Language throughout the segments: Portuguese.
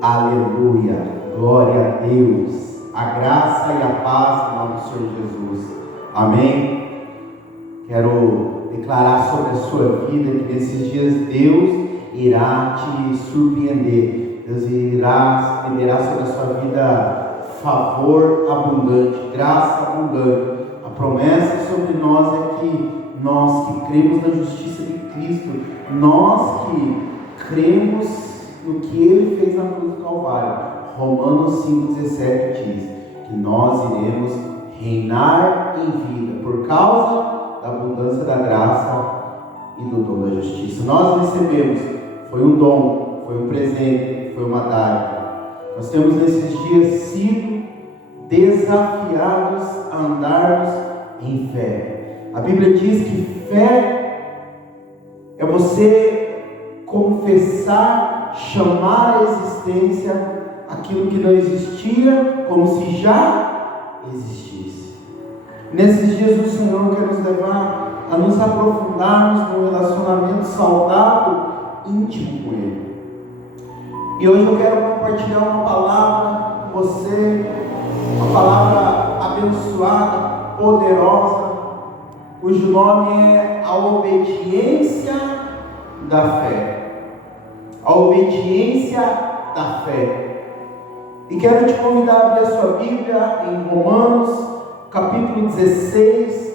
Aleluia, glória a Deus, a graça e a paz em nome do Senhor Jesus, amém. Quero declarar sobre a sua vida que nesses dias Deus irá te surpreender, Deus irá liberar sobre a sua vida favor abundante, graça abundante. A promessa sobre nós é que nós que cremos na justiça de Cristo, nós que cremos no que Ele fez na cruz do Calvário, Romanos 5,17 diz que nós iremos reinar em vida por causa da abundância da graça e do dom da justiça. Nós recebemos, foi um dom, foi um presente, foi uma dádiva. Nós temos nesses dias sido desafiados a andarmos em fé. A Bíblia diz que fé é você confessar, chamar à existência aquilo que não existia, como se já existisse. Nesses dias o Senhor quer nos levar a nos aprofundarmos num relacionamento saudável, íntimo com Ele. E hoje eu quero compartilhar uma palavra com você, uma palavra abençoada, poderosa, cujo nome é a obediência da fé. A obediência da fé. E quero te convidar a abrir a sua Bíblia em Romanos, capítulo 16,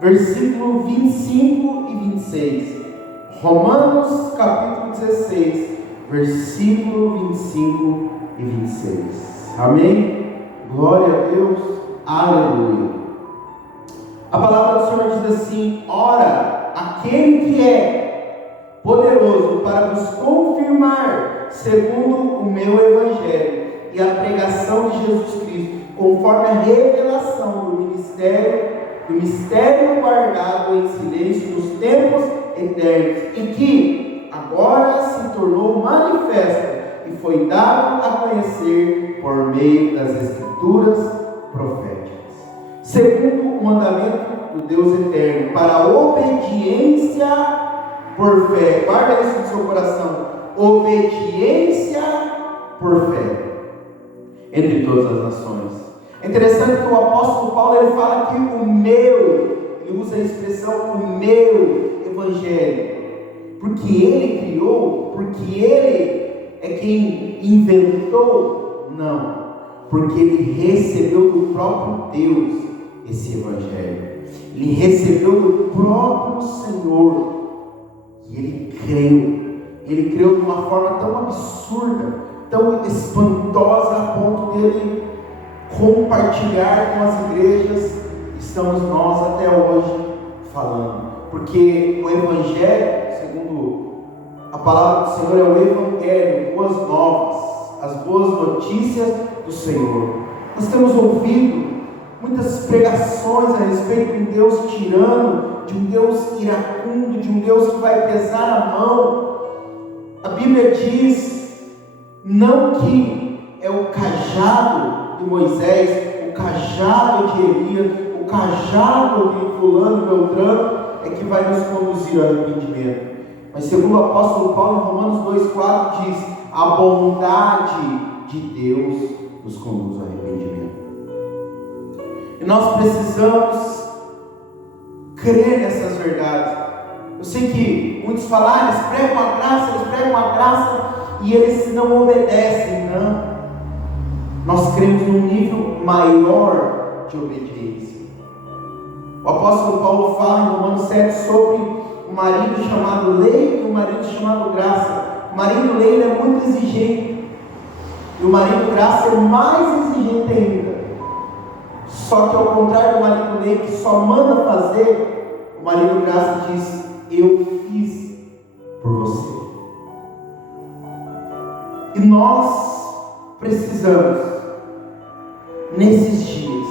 versículo 25 e 26. Romanos, capítulo 16, versículo 25 e 26. Amém? Glória a Deus. Aleluia. A palavra do Senhor diz assim: ora, aquele que é poderoso para vos confirmar segundo o meu evangelho e a pregação de Jesus Cristo, conforme a revelação do mistério guardado em silêncio nos tempos eternos, e que agora se tornou manifesto e foi dado a conhecer por meio das escrituras proféticas, segundo o mandamento do Deus eterno, para a obediência por fé. Guarda isso no seu coração. Obediência por fé entre todas as nações. É interessante que o apóstolo Paulo ele fala que ele usa a expressão o meu evangelho, porque ele criou, porque ele é quem inventou? Não, porque ele recebeu do próprio Deus esse evangelho. Ele recebeu do próprio Senhor. E ele creu de uma forma tão absurda, tão espantosa, a ponto dele compartilhar com as igrejas. Estamos nós até hoje falando, porque o evangelho, segundo a palavra do Senhor, é o evangelho, boas novas, as boas notícias do Senhor. Nós temos ouvido muitas pregações a respeito de um Deus tirano, de um Deus iracundo, de um Deus que vai pesar a mão. A Bíblia diz, não que é o cajado de Moisés, o cajado de Elias, o cajado de fulano e beltrano é que vai nos conduzir ao arrependimento. Mas segundo o apóstolo Paulo, em Romanos 2,4 diz, a bondade de Deus nos conduz ao arrependimento. E nós precisamos crer nessas verdades. Eu sei que muitos falam, eles pregam a graça e eles não obedecem. Não. Nós cremos num nível maior de obediência. O apóstolo Paulo fala em Romanos 7 sobre um marido chamado lei e um marido chamado graça. O marido lei é muito exigente e o marido graça é mais exigente ainda. Só que ao contrário do marido lei, que só manda fazer, o marido graça diz, eu fiz por você. E nós precisamos, nesses dias,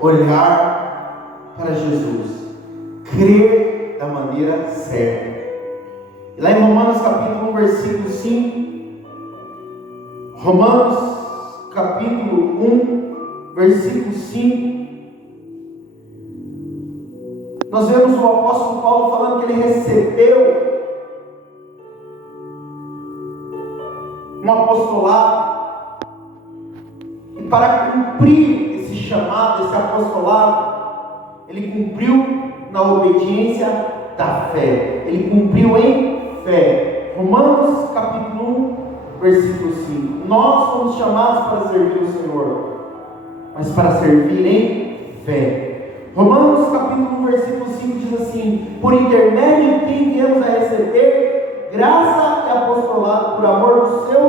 olhar para Jesus, crer da maneira certa. E lá em Romanos capítulo 1, versículo 5, Romanos capítulo 1, versículo 5, nós vemos o apóstolo Paulo falando que ele recebeu um apostolado. E para cumprir esse chamado, esse apostolado, ele cumpriu na obediência da fé. Ele cumpriu em fé. Romanos capítulo 1, versículo 5. Nós fomos chamados para servir o Senhor, mas para servir em fé. Romanos capítulo 1, versículo 5 diz assim: por intermédio de quem viemos a receber graça e apostolado por amor do seu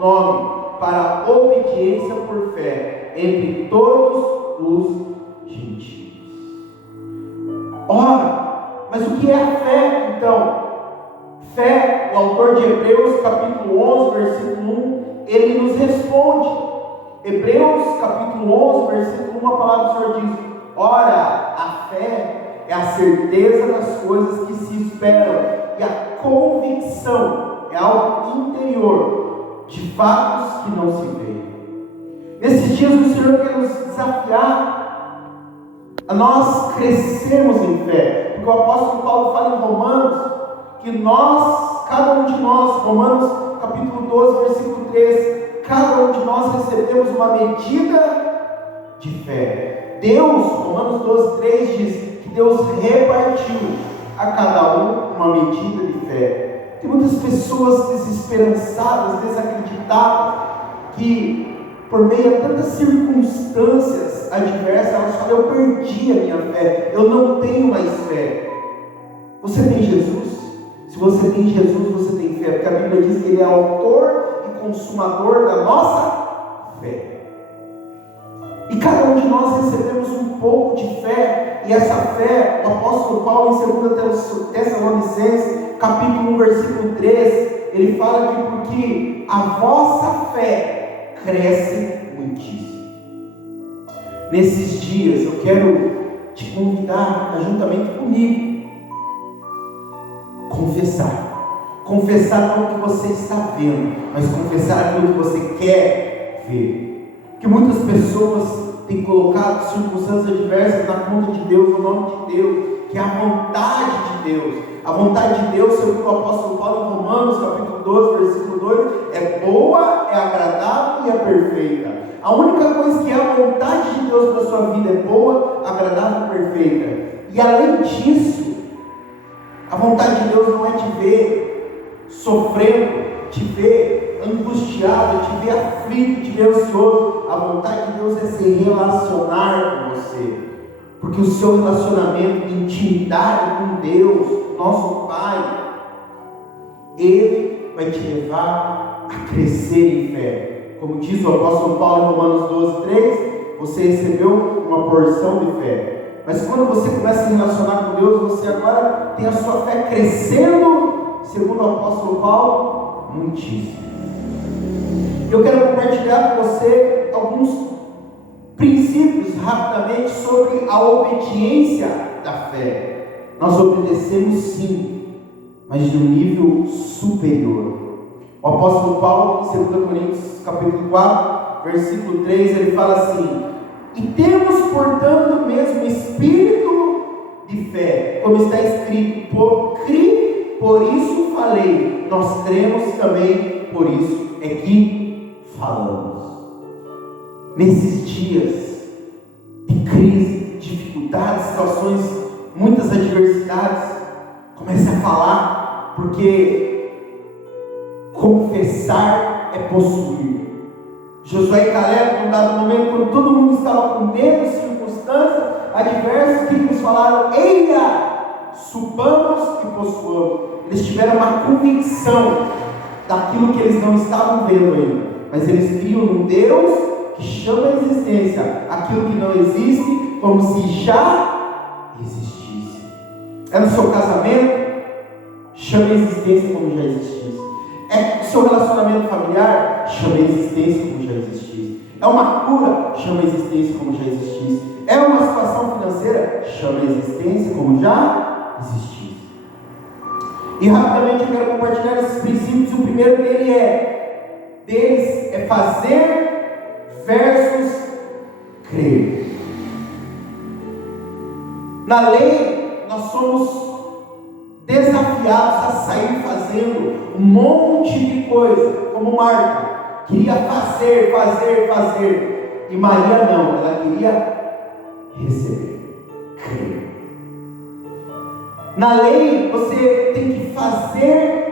nome, para a obediência por fé entre todos os gentios. Ora, mas o que é a fé então? Fé, o autor de Hebreus capítulo 11, versículo 1, ele nos responde. Hebreus capítulo 11, versículo 1, a palavra do Senhor diz: ora, a fé é a certeza das coisas que se esperam, e a convicção é algo interior de fatos que não se veem. Nesses dias o Senhor quer nos desafiar a nós crescermos em fé, porque o apóstolo Paulo fala em Romanos que nós, cada um de nós, Romanos capítulo 12, versículo 3, cada um de nós recebemos uma medida de fé. Deus, Romanos 12, 3 diz que Deus repartiu a cada um uma medida de fé. Tem muitas pessoas desesperançadas, desacreditadas, que por meio a tantas circunstâncias adversas, elas falam: eu perdi a minha fé, eu não tenho mais fé. Você tem Jesus? Se você tem Jesus, você tem fé, porque a Bíblia diz que Ele é autor e consumador da nossa fé. E cada um de nós recebemos um pouco de fé, e essa fé, o apóstolo Paulo em 2 Tessalonicenses, capítulo 1, versículo 3, ele fala que porque a vossa fé cresce muitíssimo. Nesses dias eu quero te convidar a, juntamente comigo, confessar não o que você está vendo, mas confessar aquilo que você quer ver. Que muitas pessoas têm colocado circunstâncias adversas na conta de Deus, no nome de Deus, que é a vontade de Deus. A vontade de Deus, segundo o apóstolo Paulo em Romanos capítulo 12, versículo 2, é boa, é agradável e é perfeita. A única coisa que é a vontade de Deus para a sua vida é boa, agradável e perfeita. E além disso, a vontade de Deus não é te ver sofrendo, te ver angustiado, te ver aflito, te ver ansioso. A vontade de Deus é se relacionar com você, porque o seu relacionamento de intimidade com Deus, nosso Pai, Ele vai te levar a crescer em fé. Como diz o apóstolo Paulo em Romanos 12, 3, você recebeu uma porção de fé. Mas quando você começa a se relacionar com Deus, você agora tem a sua fé crescendo, segundo o apóstolo Paulo, muitíssimo. Eu quero compartilhar com você alguns princípios rapidamente sobre a obediência da fé. Nós obedecemos sim, mas de um nível superior. O apóstolo Paulo, em 2 Coríntios capítulo 4, versículo 3, ele fala assim: e temos, portanto, o mesmo espírito de fé, como está escrito: por isso falei, nós cremos também, por isso é que falamos. Nesses dias de crise, dificuldades, situações, muitas adversidades, comece a falar, porque confessar é possuir. Josué e Caleb, num dado momento, quando todo mundo estava com medo, circunstâncias adversas, que eles falaram: eia, subamos e possuamos. Eles tiveram uma convicção daquilo que eles não estavam vendo ainda, mas eles criam num Deus que chama a existência aquilo que não existe, como se já existisse. É no seu casamento, chame a existência como já existisse. É o seu relacionamento familiar, chame a existência como já existisse. É uma cura, chame a existência como já existisse. É uma situação financeira, chame a existência como já existisse. E rapidamente eu quero compartilhar esses princípios. O primeiro deles é fazer versus crer. Na lei, nós somos desafiados desafiados a sair fazendo um monte de coisa, como Marta, queria fazer. E Maria não, ela queria receber, crer. Na lei, você tem que fazer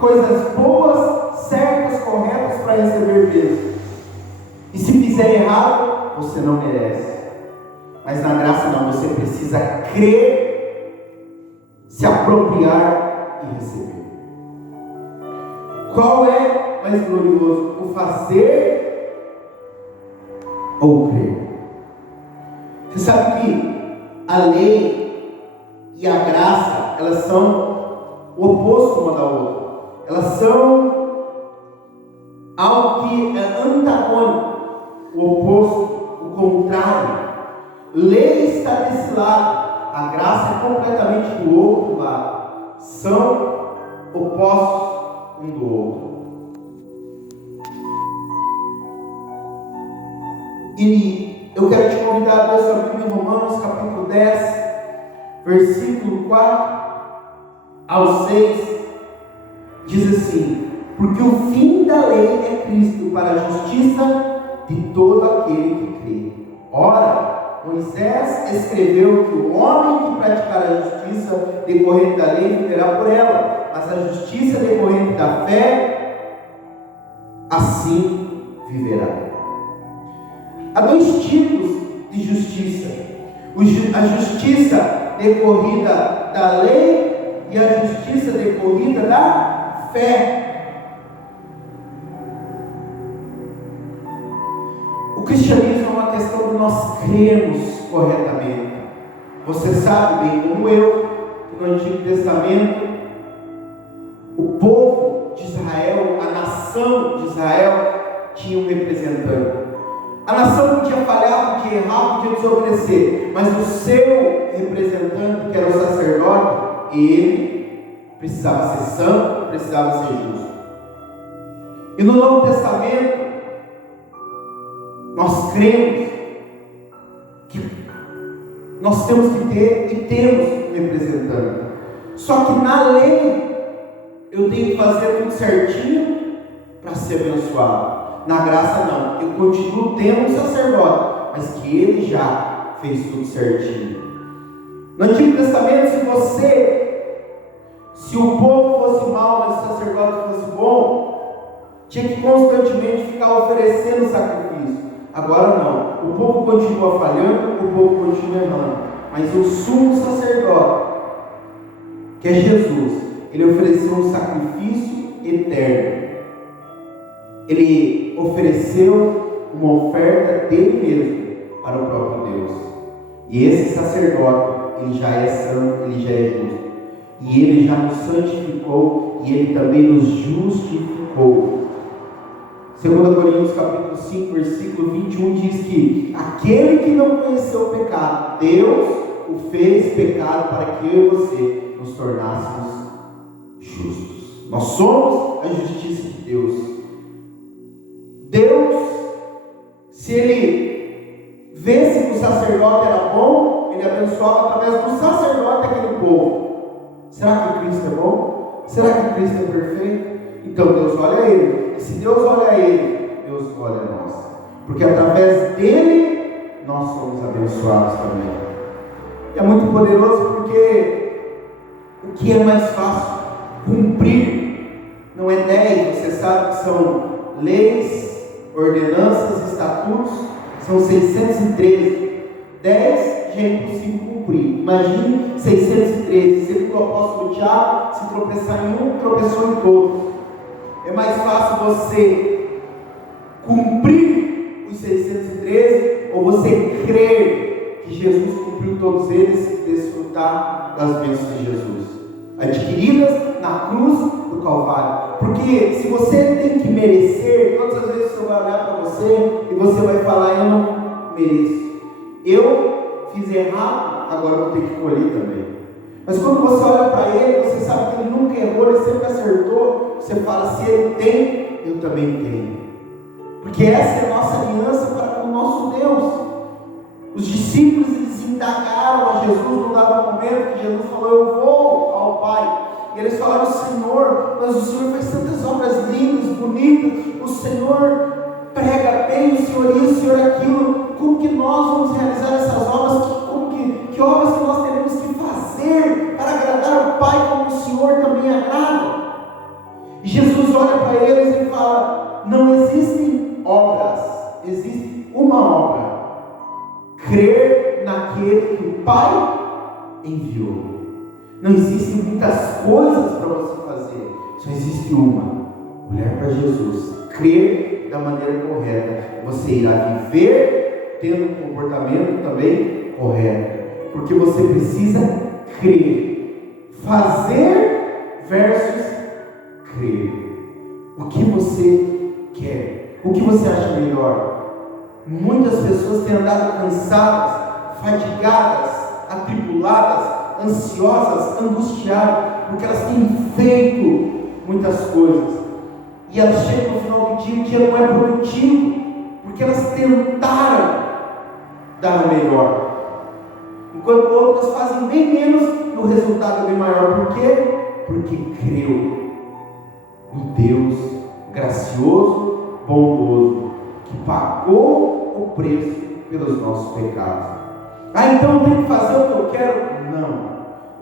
coisas boas, certas, corretas para receber bênçãos. E se fizer errado, você não merece. Mas na graça não, você precisa crer, se apropriar e receber. Qual é mais glorioso? O fazer ou crer? Você sabe que a lei e a graça, elas são o oposto uma da outra. Elas são algo que é antagônico, o oposto, o contrário. Lei está desse lado, a graça é completamente do outro lado. São opostos um do outro. E eu quero te convidar a ler sua Bíblia em Romanos capítulo 10, versículo 4 ao 6, diz assim: porque o fim da lei é Cristo para a justiça de todo aquele que crê. Ora, Moisés escreveu que o homem que praticar a justiça decorrente da lei viverá por ela, mas a justiça decorrente da fé, assim viverá. Há dois tipos de justiça: a justiça decorrida da lei e a justiça decorrida da fé. O cristianismo é uma questão de nós crermos corretamente. Você sabe bem como eu, que no Antigo Testamento, o povo de Israel, a nação de Israel, tinha um representante. A nação podia falhar, podia errar, podia desobedecer, mas o seu representante, que era o sacerdote, ele precisava ser santo, precisava ser justo. E no Novo Testamento, nós cremos que nós temos que ter e temos um representante. Só que na lei eu tenho que fazer tudo certinho para ser abençoado. Na graça não, eu continuo tendo um sacerdote, mas que ele já fez tudo certinho. No Antigo Testamento, se o povo fosse mau, mas o sacerdote fosse bom, tinha que constantemente ficar oferecendo sacrifício. Agora não, o povo continua falhando, o povo continua errando, mas o sumo sacerdote, que é Jesus, ele ofereceu um sacrifício eterno. Ele ofereceu uma oferta dele mesmo para o próprio Deus. E esse sacerdote, ele já é santo, ele já é justo. E ele já nos santificou e ele também nos justificou. 2 Coríntios capítulo 5, versículo 21 diz que aquele que não conheceu o pecado, Deus o fez pecado para que eu e você nos tornássemos justos. Nós somos a justiça de Deus. Deus, se ele visse que o sacerdote era bom, ele abençoava através do sacerdote aquele povo. Será que Cristo é bom? Será que Cristo é perfeito? Então Deus olha a ele. E se Deus olha a ele, Deus olha a nós. Porque através dele, nós somos abençoados também. E é muito poderoso porque o que é mais fácil? Cumprir. Não é 10, você sabe que são leis, ordenanças, estatutos, são 613. 10 já é impossível cumprir. Imagine 613. Segundo o apóstolo Tiago, se tropeçar em um, tropeçou em todos. É mais fácil você cumprir os 613 ou você crer que Jesus cumpriu todos eles e desfrutar das bênçãos de Jesus, adquiridas na cruz do Calvário. Porque se você tem que merecer, todas as vezes você vai olhar para você e você vai falar: eu não mereço, eu fiz errado, agora eu vou ter que colher também. Mas quando você olha para ele, você sabe que ele nunca errou, ele sempre acertou. Você fala: se ele tem, eu também tenho. Porque essa é a nossa aliança para com o nosso Deus. Os discípulos, eles indagaram a Jesus num dado momento que Jesus falou: eu vou ao Pai. E eles falaram: Senhor, mas o Senhor faz tantas obras lindas, bonitas, o Senhor prega bem, o Senhor isso, o Senhor aquilo, como que nós vamos realizar essas obras? Que obras que nós teremos que fazer para agradar o Pai como o Senhor também agrada? E Jesus olha para eles e fala: não existem obras, existe uma obra: crer naquele que o Pai enviou. Não existem muitas coisas para você fazer, só existe uma: olhar para Jesus, crer da maneira correta. Você irá viver tendo um comportamento também correto, porque você precisa crer. Fazer versus crer. O que você quer? O que você acha melhor? Muitas pessoas têm andado cansadas, fadigadas, atribuladas, ansiosas, angustiadas, porque elas têm feito muitas coisas, e elas chegam no final do dia, o dia não é produtivo, porque elas tentaram dar o melhor, enquanto outras fazem bem menos e o resultado é bem maior. Por quê? Porque creu no Deus gracioso, bondoso, que pagou o preço pelos nossos pecados. Então eu tenho que fazer o que eu quero? Não.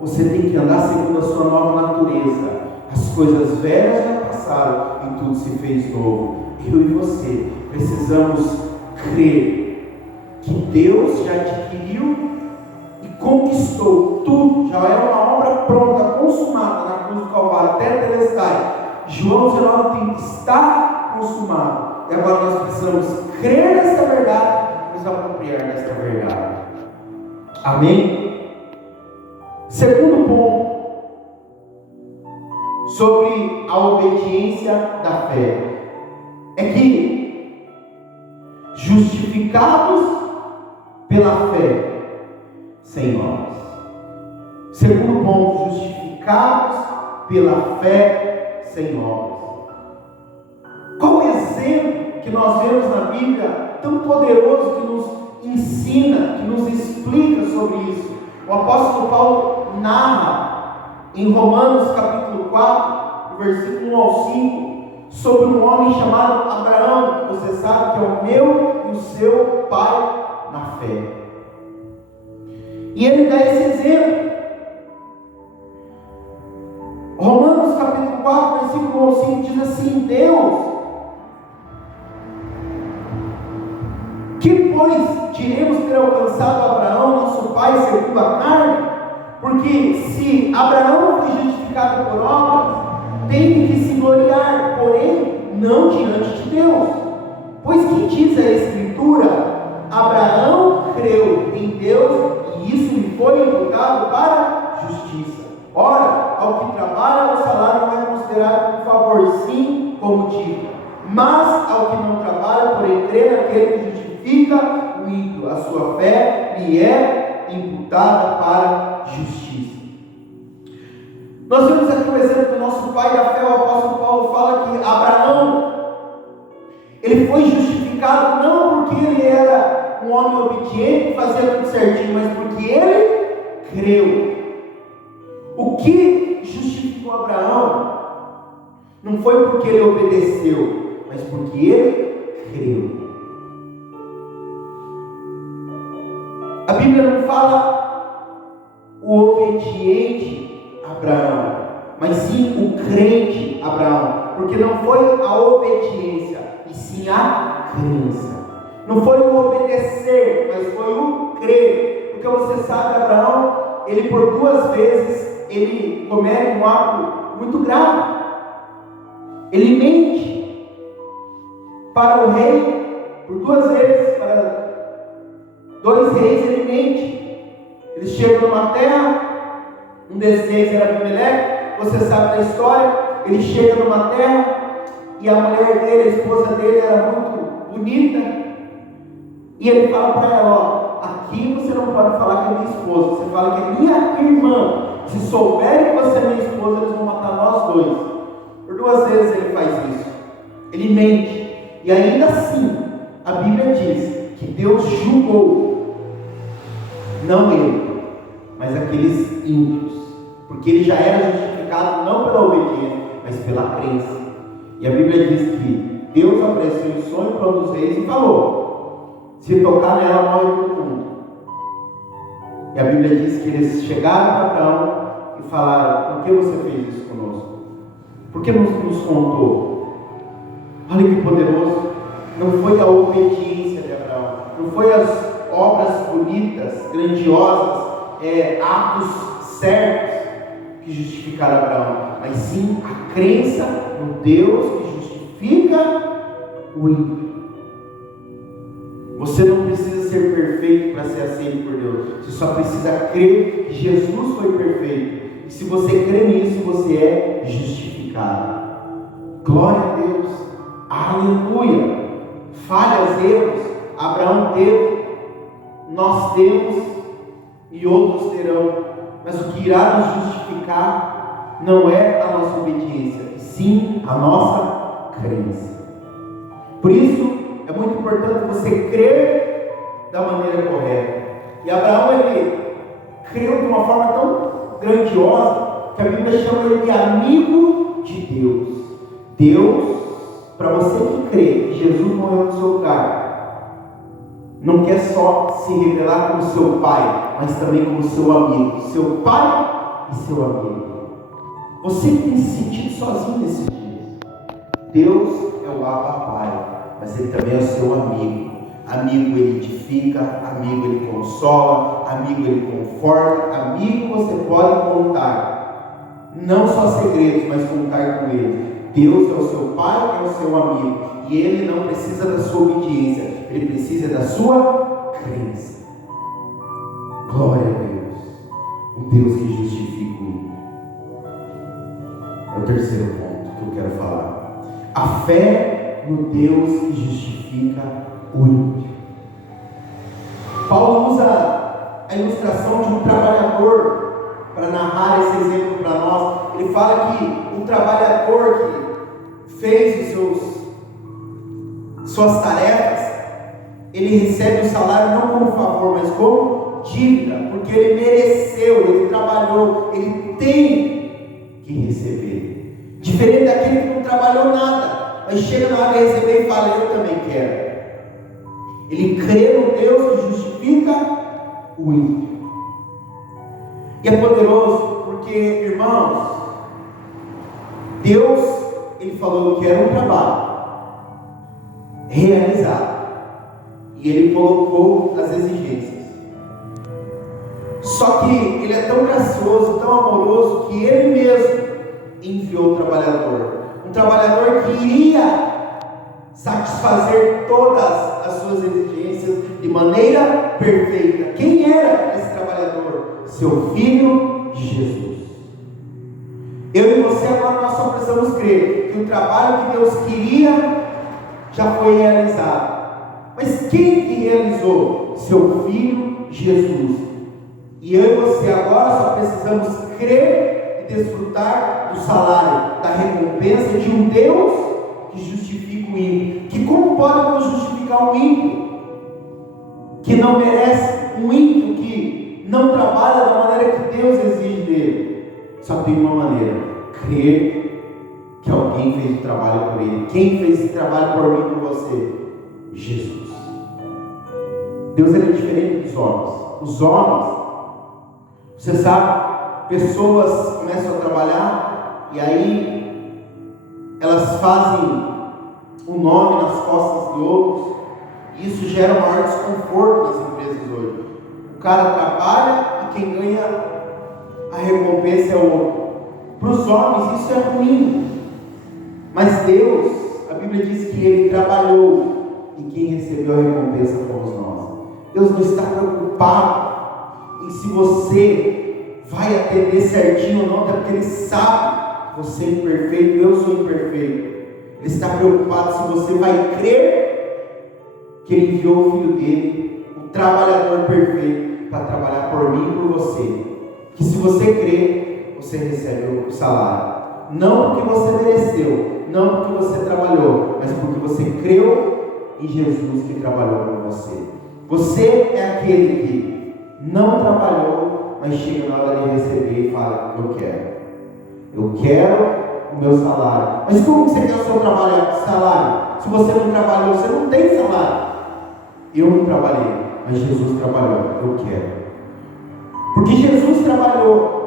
Você tem que andar segundo a sua nova natureza. As coisas velhas já passaram e tudo se fez novo. Eu e você precisamos crer que Deus já adquiriu e conquistou tudo. Já é uma obra pronta, consumada na cruz do Calvário, até Telestai. João 19:30, está consumado. E agora nós precisamos crer nessa verdade, nos apropriar desta verdade. Amém? Segundo ponto, sobre a obediência da fé, é que justificados pela fé sem obras. Segundo ponto, justificados pela fé sem obras. Qual o exemplo que nós vemos na Bíblia tão poderoso que nos ensina, que nos explica sobre isso? O apóstolo Paulo narra em Romanos capítulo 4, versículo 1 ao 5, sobre um homem chamado Abraão, que você sabe que é o meu e o seu pai na fé. E ele dá esse exemplo. Romanos capítulo 4, versículo 1 ao 5 diz assim: Deus, que pois diremos ter alcançado Abraão, nosso pai, segundo a carne? Porque se Abraão foi justificado por obras, tem que se gloriar, porém não diante de Deus. Pois que diz a Escritura: Abraão creu em Deus e isso lhe foi imputado para justiça. Ora, ao que trabalha, o salário não é considerado como favor, sim como dívida. Mas ao que não trabalha, porém crê naquele que justifica o ímpio, a sua fé lhe é imputada para justiça. Nós vemos aqui o exemplo do nosso pai da fé. O apóstolo Paulo fala que Abraão, ele foi justificado não porque ele era um homem obediente, fazia tudo certinho, mas porque ele creu. O que justificou Abraão não foi porque ele obedeceu, mas porque ele creu. A Bíblia não fala o obediente Abraão, mas sim o crente Abraão, porque não foi a obediência, e sim a crença. Não foi o obedecer, mas foi o crer. Porque você sabe, Abraão, ele por 2 vezes ele comete um ato muito grave. Ele mente para o rei por 2 vezes, para 2 reis ele mente. Eles chegam numa terra, um desses reis era Abimeleque, você sabe da história. Ele chega numa terra e a mulher dele, a esposa dele, era muito bonita, e ele fala para ela: ó, aqui você não pode falar que é minha esposa, você fala que é minha irmã. Se souberem que você é minha esposa, eles vão matar nós 2. Por 2 vezes ele faz isso. Ele mente. E ainda assim, a Bíblia diz que Deus julgou Não ele, mas aqueles ímpios, porque ele já era justificado não pela obediência, mas pela crença. E a Bíblia diz que Deus apareceu em sonho para um dos reis e falou: se tocar nela, morre todo mundo. E a Bíblia diz que eles chegaram para Abraão e falaram: por que você fez isso conosco? Por que nos contou? Olha que poderoso. Não foi a obediência de Abraão, não foi as obras bonitas, grandiosas, atos certos que justificaram Abraão, mas sim a crença no Deus que justifica o ímpio. Você não precisa ser perfeito para ser aceito por Deus. Você só precisa crer que Jesus foi perfeito. E se você crê nisso, você é justificado. Glória a Deus. Aleluia. Falhas, erros, Abraão teve, nós temos e outros terão. Mas o que irá nos justificar não é a nossa obediência, e sim a nossa crença. Por isso, é muito importante você crer da maneira correta. E Abraão, ele creu de uma forma tão grandiosa que a Bíblia chama ele de amigo de Deus. Deus, para você que crê que Jesus morreu no seu lugar, não quer só se revelar como seu pai, mas também como seu amigo. Seu pai e seu amigo. Você que tem se sentido sozinho nesses dias, Deus é o Abba Pai, mas Ele também é o seu amigo. Amigo Ele edifica, amigo Ele consola, amigo Ele conforta, amigo você pode contar. Não só segredos, mas contar com Ele. Deus é o seu Pai, é o seu amigo. E Ele não precisa da sua obediência, Ele precisa da sua crença. Glória a Deus. Um Deus que justifica o ímpio. É o terceiro ponto que eu quero falar. A fé no Deus que justifica o ímpio. Paulo usa a ilustração de um trabalhador para narrar esse exemplo para nós. Ele fala que um trabalhador que fez suas tarefas, ele recebe o salário não como favor, mas como dívida, porque ele mereceu, ele trabalhou, ele tem que receber. Diferente daquele que não trabalhou nada, mas chega na hora de receber e fala: eu também quero. Ele crê no Deus que justifica o ímpio. E é poderoso porque, irmãos, Deus, Ele falou: eu quero um trabalho realizado. E Ele colocou as exigências. Só que Ele é tão gracioso, tão amoroso, que Ele mesmo enviou o trabalhador. Um trabalhador que iria satisfazer todas as suas exigências de maneira perfeita. Quem era esse trabalhador? Seu Filho Jesus. Eu e você agora nós só precisamos crer que o trabalho que Deus queria já foi realizado. Mas quem que realizou? Seu Filho Jesus. E eu e você agora só precisamos crer e desfrutar do salário, da recompensa de um Deus que justifica o ímpio. Que como pode Deus justificar um ímpio que não merece, um ímpio que não trabalha da maneira que Deus exige dele? Só tem uma maneira: crer que alguém fez o trabalho por ele. Quem fez esse trabalho por mim e por você? Jesus. Deus é diferente dos homens. Os homens, você sabe, pessoas começam a trabalhar e aí elas fazem um nome nas costas de outros, e isso gera um maior desconforto nas empresas hoje. O cara trabalha e quem ganha a recompensa é o outro. Para os homens isso é ruim, mas Deus, a Bíblia diz que Ele trabalhou e quem recebeu a recompensa fomos nós. Deus não está preocupado em se você vai atender certinho ou não, até porque Ele sabe que você é imperfeito, eu sou imperfeito. Ele está preocupado se você vai crer que Ele enviou o Filho dele, o trabalhador perfeito, para trabalhar por mim e por você. Que se você crer, você recebe o salário. Não porque você mereceu, não porque você trabalhou, mas porque você creu em Jesus que trabalhou por você. Você é aquele que não trabalhou, mas chega na hora de receber e fala: eu quero o meu salário. Mas como que você quer o seu salário? Se você não trabalhou, você não tem salário. Eu não trabalhei, mas Jesus trabalhou. Eu quero. Porque Jesus trabalhou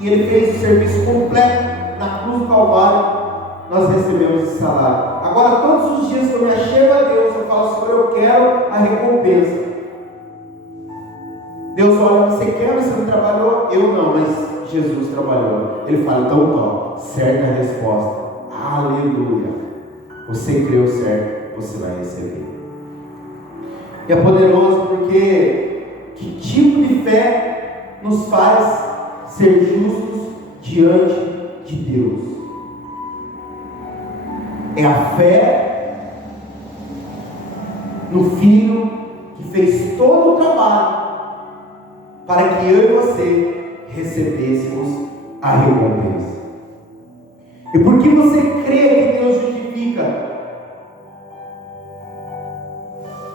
e Ele fez o serviço completo na cruz do Calvário. Nós recebemos esse salário. Agora, todos os dias que eu me achego a Deus, eu falo: Senhor, eu quero a recompensa. Deus olha: você quer, mas você não trabalhou? Eu não, mas Jesus trabalhou. Ele fala: então, certa a resposta. Aleluia. Você creu certo, você vai receber. E é poderoso porque que tipo de fé nos faz ser justos diante de Deus? É a fé no Filho que fez todo o trabalho para que eu e você recebêssemos a recompensa. E porque você crê que Deus justifica,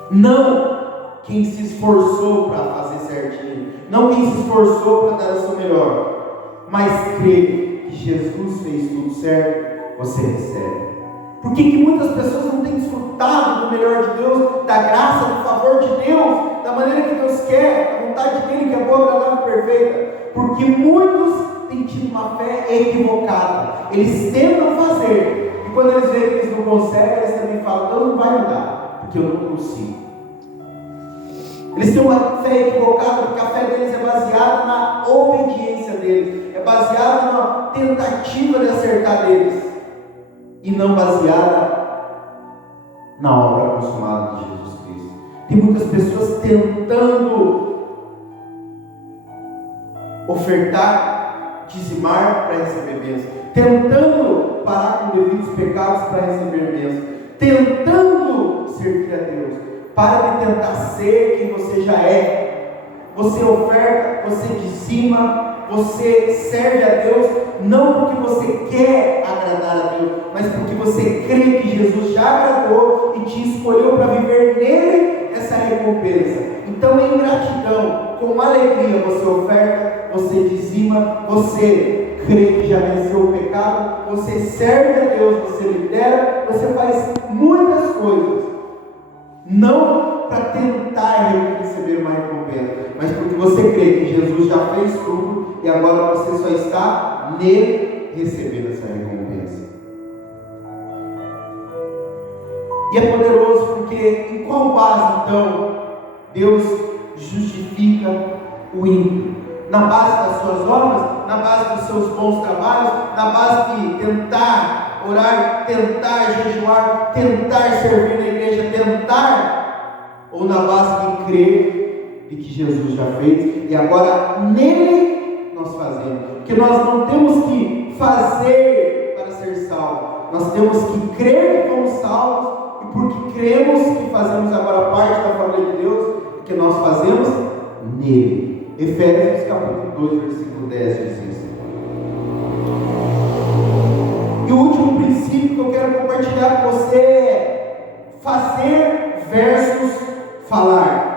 não quem se esforçou para fazer certinho, não quem se esforçou para dar o seu melhor, mas crê que Jesus fez tudo certo, você recebe. Por que muitas pessoas não têm desfrutado do melhor de Deus, da graça, do favor de Deus, da maneira que Deus quer, a vontade dele que é boa, agradável e perfeita? Porque muitos têm tido uma fé equivocada. Eles tentam fazer, e quando eles veem que eles não conseguem, eles também falam: Deus não vai me dar, porque eu não consigo. Eles têm uma fé equivocada, porque a fé deles é baseada na obediência deles, é baseada na tentativa de acertar deles, e não baseada na obra consumada de Jesus Cristo. Tem muitas pessoas tentando ofertar, dizimar para receber bênção, tentando parar com devidos pecados para receber bênção, tentando servir a Deus. Para de tentar ser quem você já é. Você oferta, você dizima, você serve a Deus, não porque você quer agradar a Deus, mas porque você crê que Jesus já agradou e te escolheu para viver nele essa recompensa. Então, em gratidão, com alegria, você oferta, você dizima, você crê que já venceu o pecado, você serve a Deus, você lidera, você faz muitas coisas. Não para tentar receber uma recompensa, mas porque você crê que Jesus já fez tudo e agora você só está nele recebendo essa recompensa. E é poderoso porque em qual base então Deus justifica o ímpio? Na base das suas obras? Na base dos seus bons trabalhos? Na base de tentar orar, tentar jejuar, tentar servir na igreja, tentar? Ou na base de crer de que Jesus já fez e agora nele nós fazemos? Porque nós não temos que fazer para ser salvos, nós temos que crer que fomos salvos, e porque cremos que fazemos agora parte da família de Deus, que nós fazemos nele. Efésios capítulo 2, versículo 10 diz isso. E o último princípio que eu quero compartilhar com você é fazer versus falar.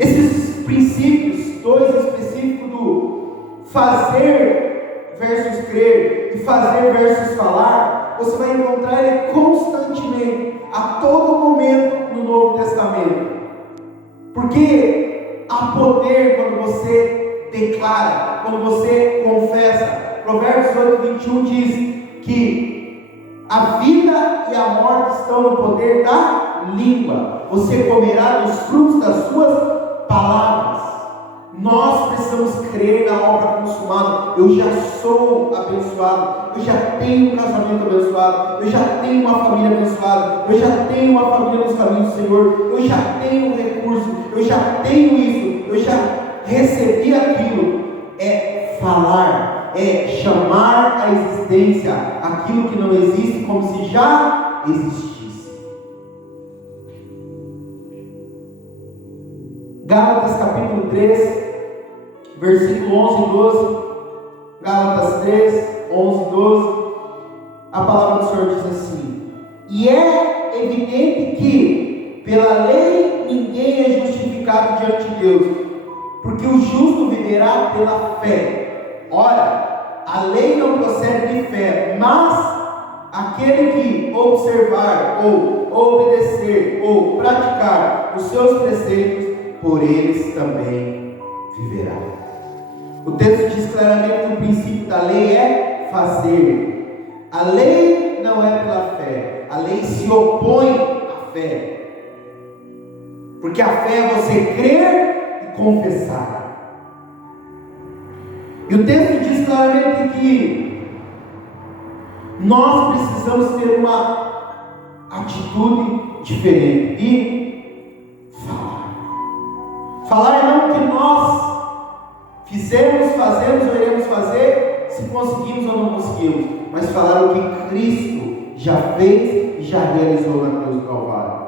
Esses princípios, dois específicos do fazer versus crer e fazer versus falar, você vai encontrar ele constantemente, a todo momento no Novo Testamento. Porque há poder quando você declara, quando você confessa. Provérbios 8:21 diz que a vida e a morte estão no poder da língua. Você comerá dos frutos das suas palavras. Nós precisamos crer na obra consumada. Eu já sou abençoado, eu já tenho um casamento abençoado, eu já tenho uma família abençoada, eu já tenho uma família nos caminhos do Senhor, eu já tenho recurso, eu já tenho isso, eu já recebi aquilo. É falar, é chamar à existência aquilo que não existe como se já existisse. Gálatas capítulo 3, versículo 11 e 12. Gálatas 3, 11 e 12. A palavra do Senhor diz assim: e é evidente que pela lei ninguém é justificado diante de Deus, porque o justo viverá pela fé. Ora, a lei não procede de fé, mas aquele que observar, ou obedecer, ou praticar os seus preceitos, por eles também viverá. O texto diz claramente que o princípio da lei é fazer. A lei não é pela fé, a lei se opõe à fé. Porque a fé é você crer e confessar. E o texto diz claramente que nós precisamos ter uma atitude diferente de falar. Falar é não o que nós fizemos, fazemos ou iremos fazer, se conseguimos ou não conseguimos, mas falar o que Cristo já fez e já realizou na cruz do Calvário.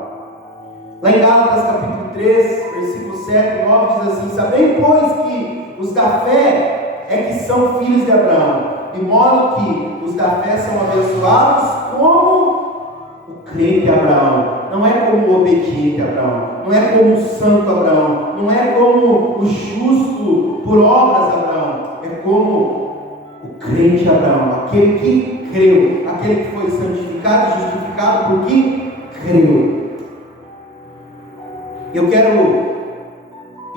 Lá em Gálatas capítulo 3, versículo 7 e 9 diz assim: sabei, pois, que os da fé é que são filhos de Abraão, de modo que os da fé são abençoados como o crente Abraão. Não é como o obediente Abraão, não é como o santo Abraão, não é como o justo por obras Abraão, é como o crente Abraão, aquele que creu, aquele que foi santificado e justificado porque creu. Eu quero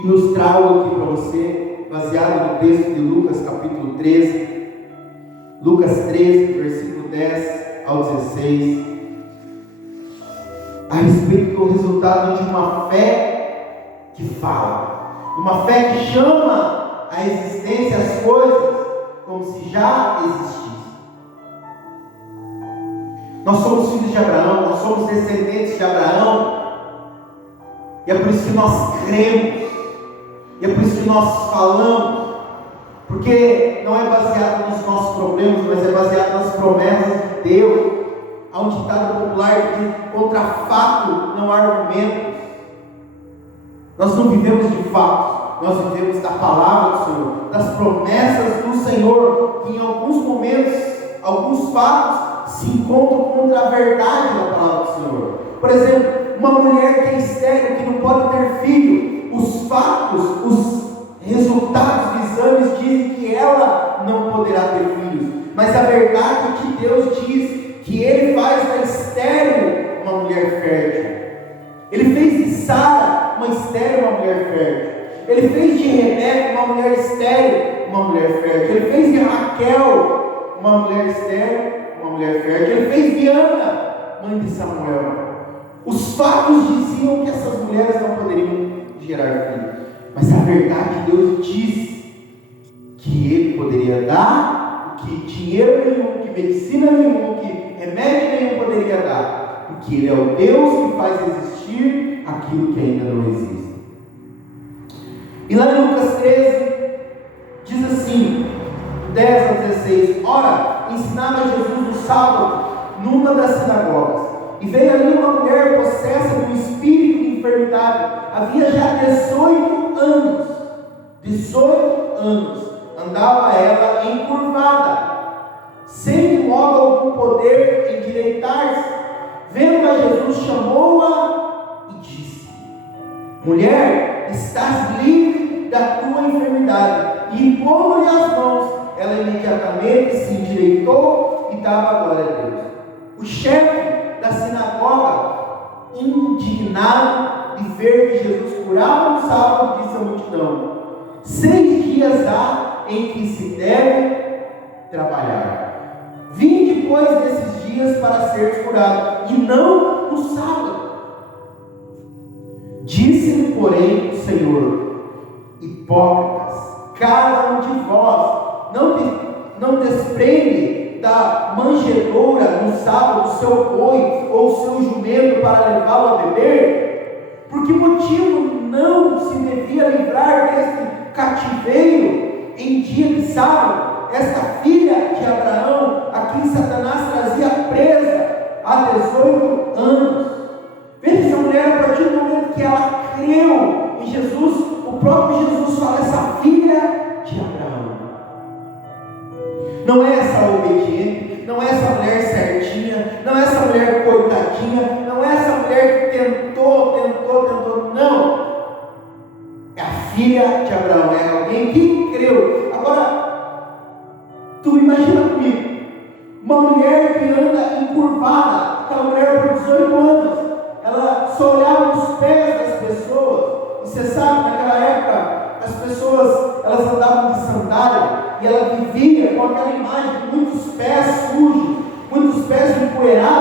ilustrar algo aqui para você, baseado no texto de Lucas capítulo 13, Lucas 13, versículo 10 ao 16, a respeito do resultado de uma fé que fala, uma fé que chama à existência as coisas como se já existissem. Nós somos filhos de Abraão, nós somos descendentes de Abraão, e é por isso que nós cremos, e é por isso que nós falamos, porque não é baseado nos nossos problemas, mas é baseado nas promessas de Deus. Há um ditado popular que diz: contra fato não há argumentos. Nós não vivemos de fatos, nós vivemos da palavra do Senhor, das promessas do Senhor, que em alguns momentos, alguns fatos se encontram contra a verdade da palavra do Senhor. Por exemplo, uma mulher que é estéril, que não pode ter filho, os fatos, os resultados dos exames dizem que ela não poderá ter filhos, mas a verdade é que Deus diz que Ele faz da estéril uma mulher fértil. Ele fez de Sara uma estéril uma mulher fértil. Ele fez de Rebeca uma mulher estéril uma mulher fértil. Ele fez de Raquel uma mulher estéril uma mulher fértil. Ele fez de Ana, mãe de Samuel. Os fatos diziam que essas mulheres não poderiam gerar filhos, mas a verdade, Deus diz que Ele poderia dar o que dinheiro nenhum, que medicina nenhum, que remédio nenhum poderia dar, porque Ele é o Deus que faz existir aquilo que ainda não existe. E lá em Lucas 13 diz assim, 10 ao 16: ora, ensinava Jesus no sábado numa das sinagogas, e veio ali uma mulher possessa de um espírito de enfermidade. Havia já 18 anos, andava ela encurvada, sem de modo algum poder endireitar-se. Vendo a Jesus, chamou-a e disse: mulher, estás livre da tua enfermidade. E impondo-lhe as mãos, ela imediatamente se endireitou e dava glória a Deus. O chefe da sinagoga, indignado de ver que Jesus curava no sábado, disse à multidão: 6 dias há em que se deve trabalhar. Vinde, pois, nesses dias para seres curados, e não no sábado. Disse-lhe, porém, o Senhor: hipócritas, cada um de vós não desprende da manjedoura no sábado o seu boi ou o seu jumento para levá-lo a beber? Por que motivo não se devia livrar deste cativeiro em dia de sábado esta filha de Abraão, a quem Satanás trazia presa há 18 anos? Veja, essa mulher, a partir do momento que ela creu em Jesus, o próprio Jesus fala: essa filha de Abraão. Não é essa obediente, não é essa mulher certinha, não é essa mulher coitadinha, não é essa mulher que tentou uma mulher que anda encurvada, aquela mulher por 18 anos, ela só olhava os pés das pessoas. E você sabe, naquela época, as pessoas, elas andavam de sandália, e ela vivia com aquela imagem de muitos pés sujos, muitos pés empoeirados.